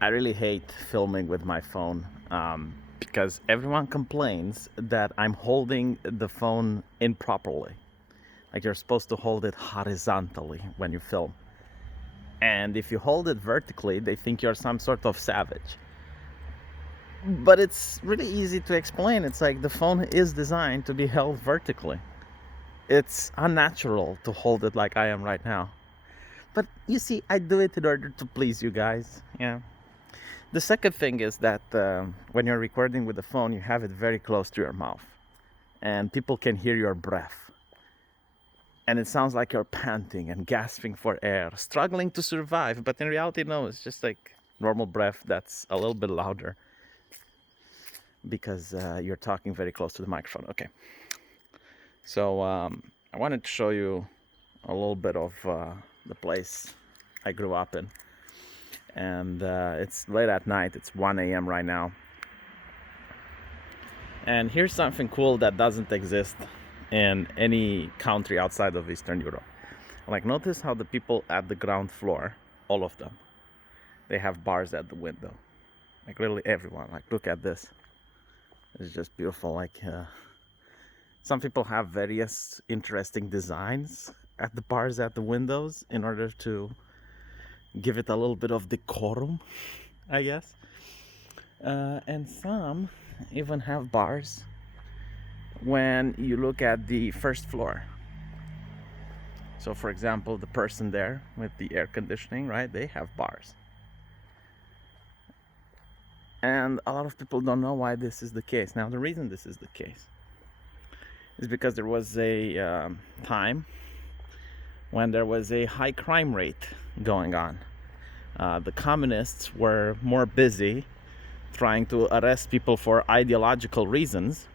I really hate filming with my phone because everyone complains that I'm holding the phone improperly. Like you're supposed to hold it horizontally when you film. And if you hold it vertically, they think you're some sort of savage. But it's really easy to explain. It's like the phone is designed to be held vertically. It's unnatural to hold it like I am right now. But you see, I do it in order to please you guys. Yeah. The second thing is that when you're recording with the phone, you have it very close to your mouth, and people can hear your breath. And it sounds like you're panting and gasping for air, struggling to survive. But in reality, no, it's just like normal breath that's a little bit louder because you're talking very close to the microphone. Okay. So I wanted to show you a little bit of the place I grew up in. And it's late at night. It's 1 a.m. right now. And here's something cool that doesn't exist in any country outside of Eastern Europe. Like, notice how the people at the ground floor, all of them, they have bars at the window. Like, literally everyone. Like, look at this. It's just beautiful. Like, some people have various interesting designs at the bars at the windows in order to give it a little bit of decorum, I guess. And some even have bars when you look at the first floor. So for example, the person there with the air conditioning, right, they have bars. And a lot of people don't know why this is the case. Now, the reason this is the case is because there was a time when there was a high crime rate going on. The communists were more busy trying to arrest people for ideological reasons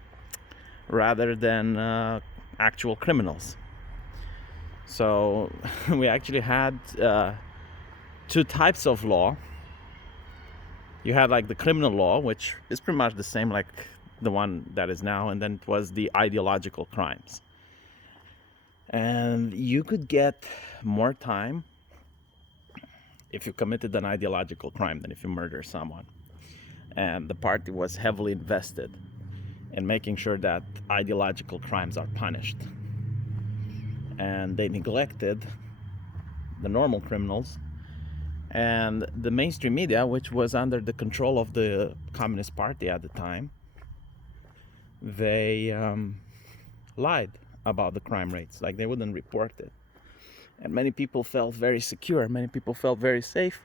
rather than actual criminals. So we actually had two types of law. You had like the criminal law, which is pretty much the same like the one that is now, and then it was the ideological crimes. And you could get more time if you committed an ideological crime than if you murder someone. And the party was heavily invested in making sure that ideological crimes are punished. And they neglected the normal criminals. And the mainstream media, which was under the control of the Communist Party at the time, they lied about the crime rates. Like, they wouldn't report it. And many people felt very secure. Many people felt very safe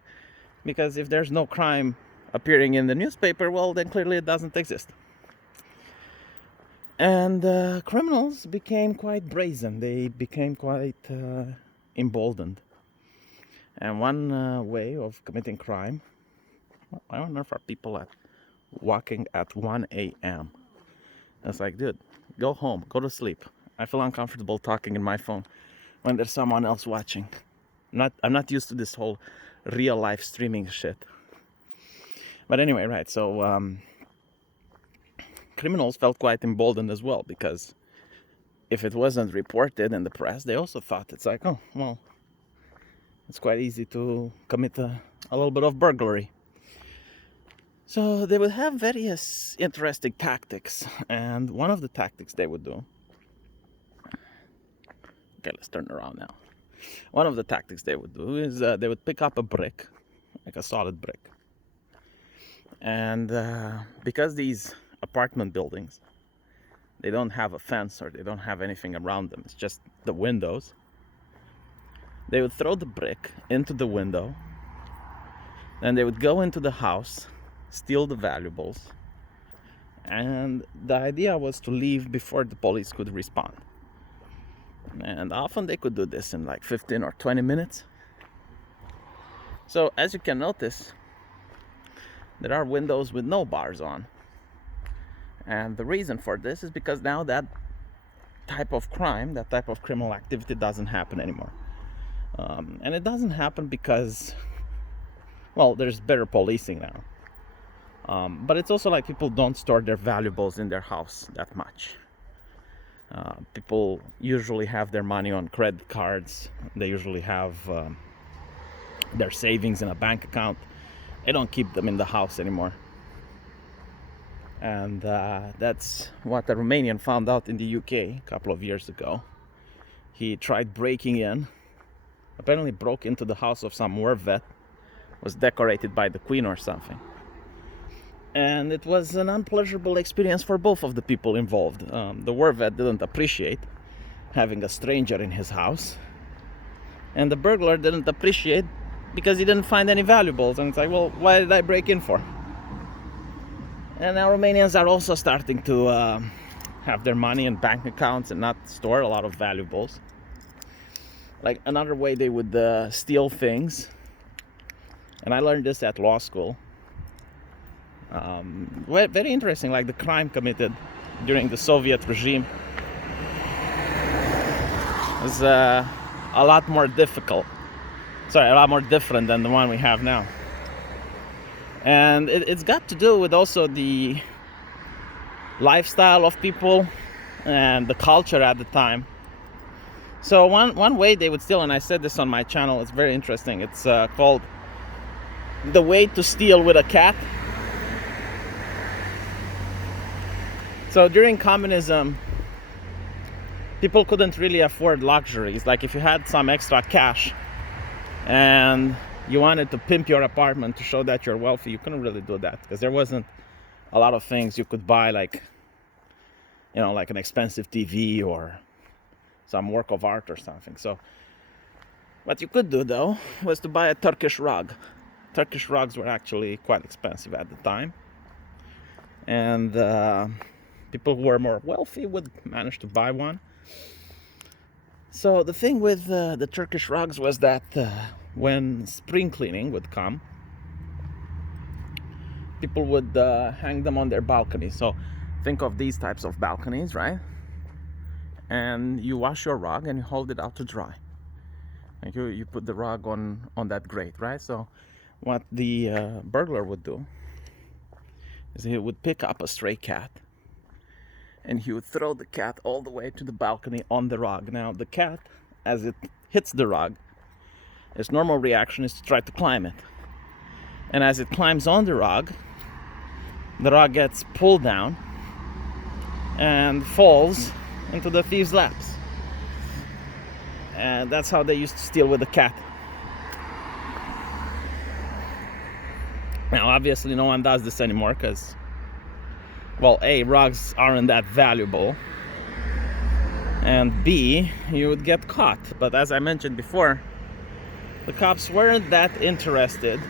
because if there's no crime appearing in the newspaper, well, then clearly it doesn't exist. And criminals became quite brazen. They became quite emboldened. And one way of committing crime, I wonder if are people walking at 1 a.m. It's like, dude, go home, go to sleep. I feel uncomfortable talking in my phone when there's someone else watching. I'm not used to this whole real life streaming shit. But anyway, right, so criminals felt quite emboldened as well, because if it wasn't reported in the press, they also thought it's like, oh, well, it's quite easy to commit a little bit of burglary. So they would have various interesting tactics, and one of the tactics they would do, okay, let's turn around now. One of the tactics they would do is they would pick up a brick, like a solid brick. And because these apartment buildings, they don't have a fence or they don't have anything around them, it's just the windows, they would throw the brick into the window, and they would go into the house, steal the valuables, and the idea was to leave before the police could respond. And often they could do this in like 15 or 20 minutes. So as you can notice, there are windows with no bars on. And the reason for this is because now that type of crime, that type of criminal activity doesn't happen anymore. And it doesn't happen because, well, there's better policing now. But it's also like people don't store their valuables in their house that much. People usually have their money on credit cards. They usually have their savings in a bank account. They don't keep them in the house anymore. And that's what the Romanian found out in the UK a couple of years ago. He tried breaking in, apparently broke into the house of some war vet, was decorated by the Queen or something. And it was an unpleasurable experience for both of the people involved. The war vet didn't appreciate having a stranger in his house, and the burglar didn't appreciate because he didn't find any valuables. And it's like, well, why did I break in for? And now Romanians are also starting to have their money in bank accounts and not store a lot of valuables. Like another way they would steal things, and I learned this at law school. Very interesting, like the crime committed during the Soviet regime was a lot more difficult. Sorry, a lot more different than the one we have now. And it's got to do with also the lifestyle of people and the culture at the time. So one way they would steal, and I said this on my channel, it's very interesting. It's called the way to steal with a cat. So during communism, people couldn't really afford luxuries. Like if you had some extra cash and you wanted to pimp your apartment to show that you're wealthy, you couldn't really do that because there wasn't a lot of things you could buy, like, you know, like an expensive TV or some work of art or something. So what you could do though was to buy a Turkish rug. Turkish rugs were actually quite expensive at the time, and people who were more wealthy would manage to buy one. So the thing with the Turkish rugs was that when spring cleaning would come, people would hang them on their balconies. So think of these types of balconies, right? And you wash your rug and you hold it out to dry. And you put the rug on that grate, right? So what the burglar would do is he would pick up a stray cat and he would throw the cat all the way to the balcony on the rug. Now the cat, as it hits the rug, its normal reaction is to try to climb it. And as it climbs on the rug gets pulled down and falls into the thief's laps. And that's how they used to steal with the cat. Now obviously no one does this anymore because, well, A, rugs aren't that valuable, and B, you would get caught. But as I mentioned before, the cops weren't that interested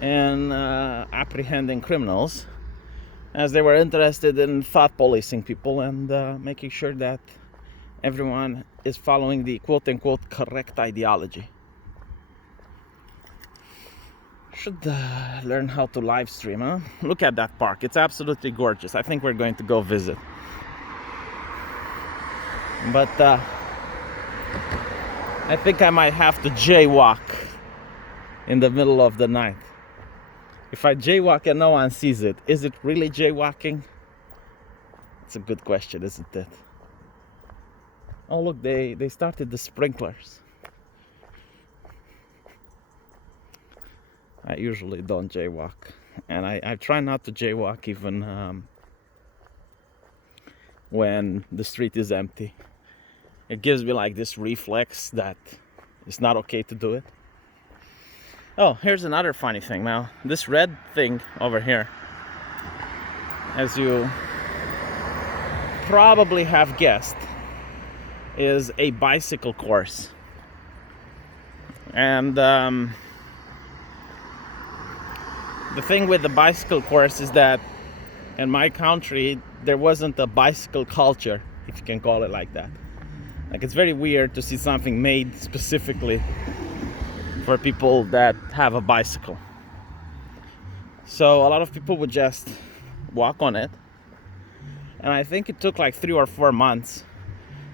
in apprehending criminals as they were interested in thought policing people and making sure that everyone is following the quote-unquote correct ideology. Should learn how to live stream, huh? Look at that park. It's absolutely gorgeous. I think we're going to go visit. But I think I might have to jaywalk in the middle of the night. If I jaywalk and no one sees it, is it really jaywalking? It's a good question, isn't it? Oh look, they started the sprinklers. I usually don't jaywalk, and I try not to jaywalk even when the street is empty. It gives me like this reflex that it's not okay to do it. Oh, here's another funny thing. Now, this red thing over here, as you probably have guessed, is a bicycle course. And the thing with the bicycle course is that in my country there wasn't a bicycle culture, if you can call it like that. Like, it's very weird to see something made specifically for people that have a bicycle. So a lot of people would just walk on it, and I think it took like 3 or 4 months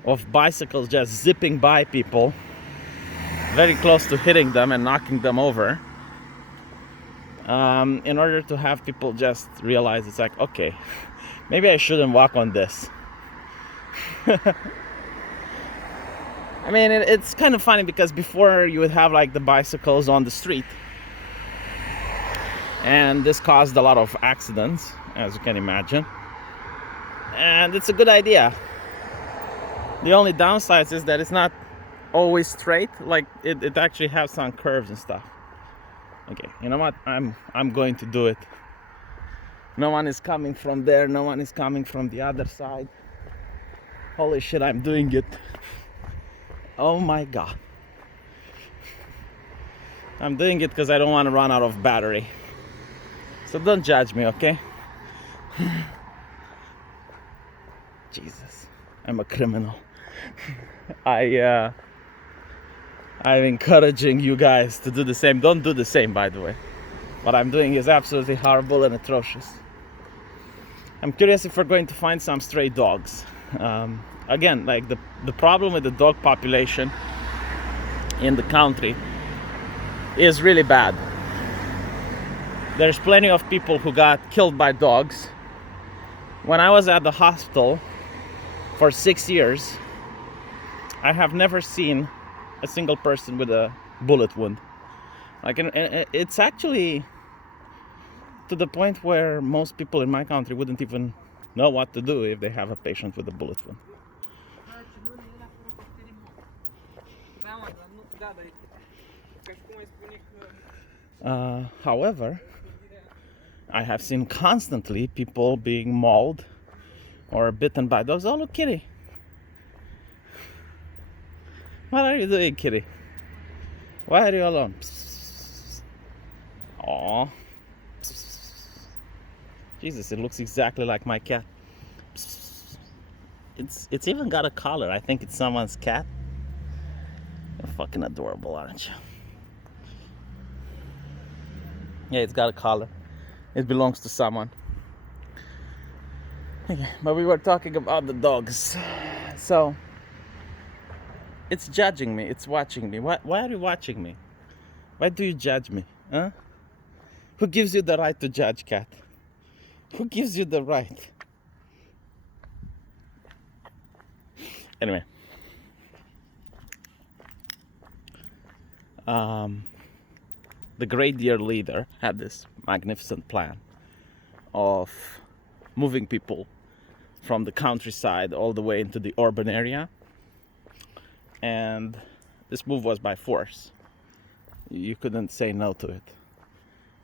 of bicycles just zipping by people, very close to hitting them and knocking them over, in order to have people just realize it's like, okay, maybe I shouldn't walk on this. I mean, it's kind of funny because before you would have like the bicycles on the street, And this caused a lot of accidents, as you can imagine. And it's a good idea. The only downside is that it's not always straight. Like it actually has some curves and stuff. Okay, you know what? I'm going to do it. No one is coming from there. No one is coming from the other side. Holy shit, I'm doing it. Oh my god. I'm doing it because I don't want to run out of battery. So don't judge me, okay? Jesus, I'm a criminal. I'm encouraging you guys to do the same. Don't do the same, by the way. What I'm doing is absolutely horrible and atrocious. I'm curious if we're going to find some stray dogs. Again, like the problem with the dog population in the country is really bad. There's plenty of people who got killed by dogs. When I was at the hospital for 6 years, I have never seen a single person with a bullet wound. Like, and it's actually to the point where most people in my country wouldn't even know what to do if they have a patient with a bullet wound. However, I have seen constantly people being mauled or bitten by dogs. Oh, look, kitty. What are you doing, kitty? Why are you alone? Aww. Jesus, it looks exactly like my cat. It's even got a collar. I think it's someone's cat. You're fucking adorable, aren't you? Yeah, it's got a collar. It belongs to someone. Okay, but we were talking about the dogs. So it's judging me. It's watching me. Why are you watching me? Why do you judge me? Huh? Who gives you the right to judge, cat? Who gives you the right? Anyway. The great deer leader had this magnificent plan of moving people from the countryside all the way into the urban area. And this move was by force. You couldn't say no to it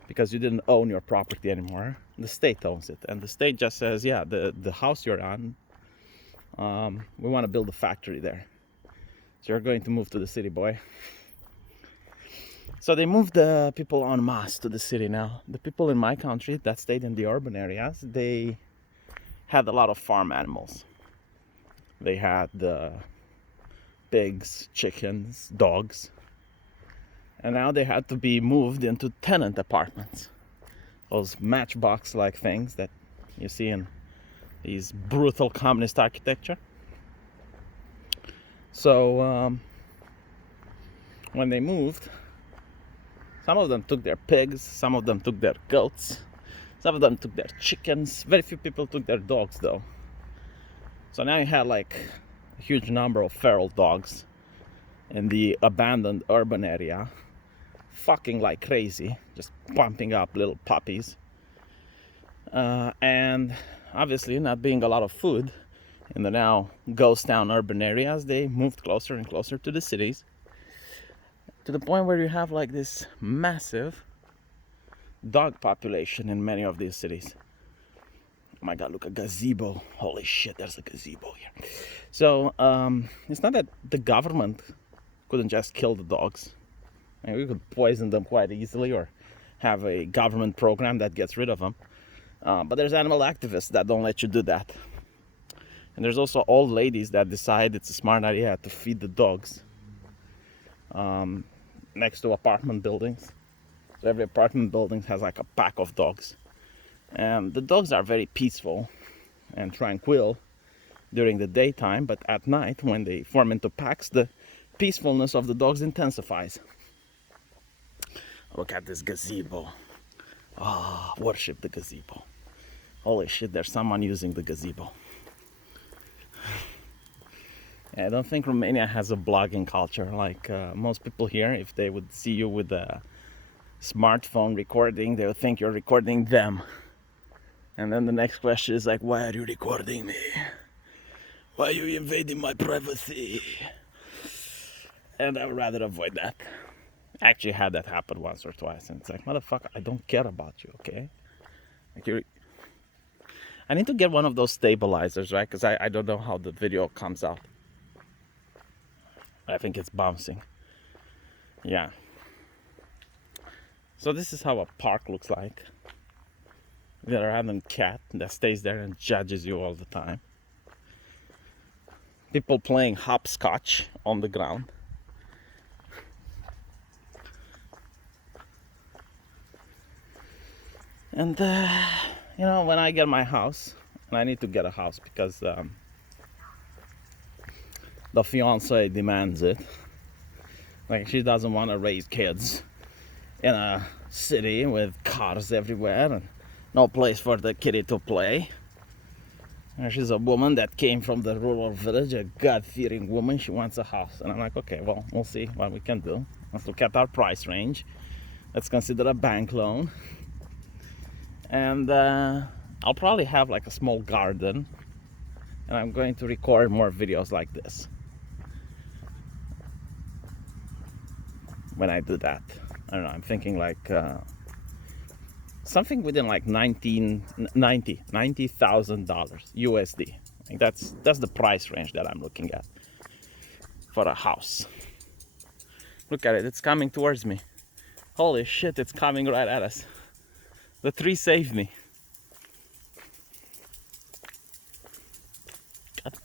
because you didn't own your property anymore. The state owns it, and the state just says, yeah, the house you're on, we want to build a factory there, so you're going to move to the city, boy. So they moved the people en masse to the city. Now the people in my country that stayed in the urban areas, they had a lot of farm animals. They had pigs, chickens, dogs, and now they had to be moved into tenant apartments, those matchbox like things that you see in these brutal communist architecture. So when they moved, some of them took their pigs, some of them took their goats, some of them took their chickens. Very few people took their dogs though. So now you had like a huge number of feral dogs in the abandoned urban area, fucking like crazy, just pumping up little puppies. And obviously not being a lot of food in the now ghost town urban areas, they moved closer and closer to the cities, to the point where you have like this massive dog population in many of these cities. Oh my god, look, a gazebo. Holy shit, there's a gazebo here. So it's not that the government couldn't just kill the dogs. I mean, we could poison them quite easily or have a government program that gets rid of them. But there's animal activists that don't let you do that. And there's also old ladies that decide it's a smart idea to feed the dogs next to apartment buildings. So every apartment building has like a pack of dogs. And the dogs are very peaceful and tranquil during the daytime, but at night when they form into packs, the peacefulness of the dogs intensifies. Look at this gazebo. Ah, oh, worship the gazebo. Holy shit, there's someone using the gazebo. I don't think Romania has a blogging culture. Like most people here, if they would see you with a smartphone recording, they'll think you're recording them. And then the next question is like, why are you recording me? Why are you invading my privacy? And I would rather avoid that. I actually had that happen once or twice, and it's like, motherfucker, I don't care about you, okay? Like I need to get one of those stabilizers, right? Because I don't know how the video comes out. I think it's bouncing. Yeah. So this is how a park looks like. There's a random cat that stays there and judges you all the time. People playing hopscotch on the ground. And you know, when I get my house, and I need to get a house because the fiance demands it. Like, she doesn't want to raise kids in a city with cars everywhere and no place for the kitty to play. And she's a woman that came from the rural village, a God-fearing woman. She wants a house. And I'm like, okay, well, we'll see what we can do. Let's look at our price range. Let's consider a bank loan. And I'll probably have like a small garden, and I'm going to record more videos like this when I do that. I don't know, I'm thinking like something within like $90,000 USD. Like that's the price range that I'm looking at for a house. Look at it, it's coming towards me. Holy shit, it's coming right at us. The tree saved me.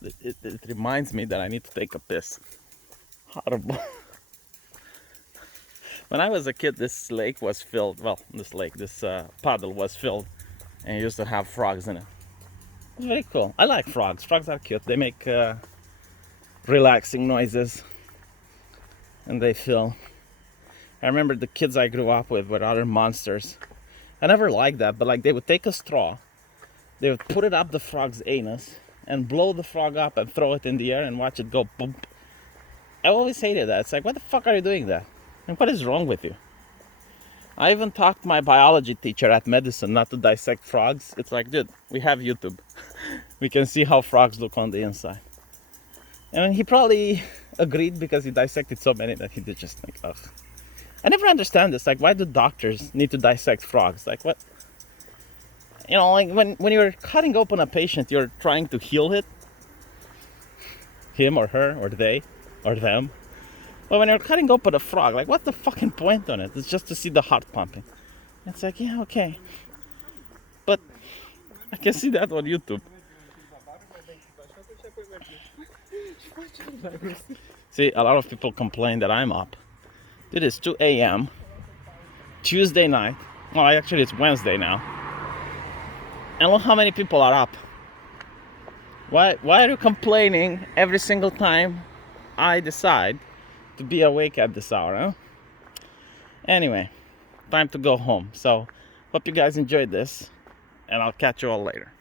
It reminds me that I need to take a piss. Horrible. When I was a kid, this lake was filled. Well, this puddle was filled, and it used to have frogs in it. It was very cool. I like frogs. Frogs are cute. They make relaxing noises, and they fill. I remember the kids I grew up with were other monsters. I never liked that, but like they would take a straw, they would put it up the frog's anus and blow the frog up and throw it in the air and watch it go boom. I always hated that. It's like, what the fuck are you doing that? And what is wrong with you? I even talked to my biology teacher at medicine not to dissect frogs. It's like, dude, we have YouTube. We can see how frogs look on the inside. And he probably agreed because he dissected so many that he did just like, ugh. I never understand this. Like, why do doctors need to dissect frogs? Like, what? You know, like when you're cutting open a patient, you're trying to heal it. Him or her or they or them. But when you're cutting open a frog, like, what's the fucking point on it? It's just to see the heart pumping. It's like, yeah, okay. But I can see that on YouTube. See, a lot of people complain that I'm up. It is 2 a.m. Tuesday night. Well, actually, it's Wednesday now. And look how many people are up. Why are you complaining every single time I decide to be awake at this hour, huh? Anyway, time to go home. So, hope you guys enjoyed this, and I'll catch you all later.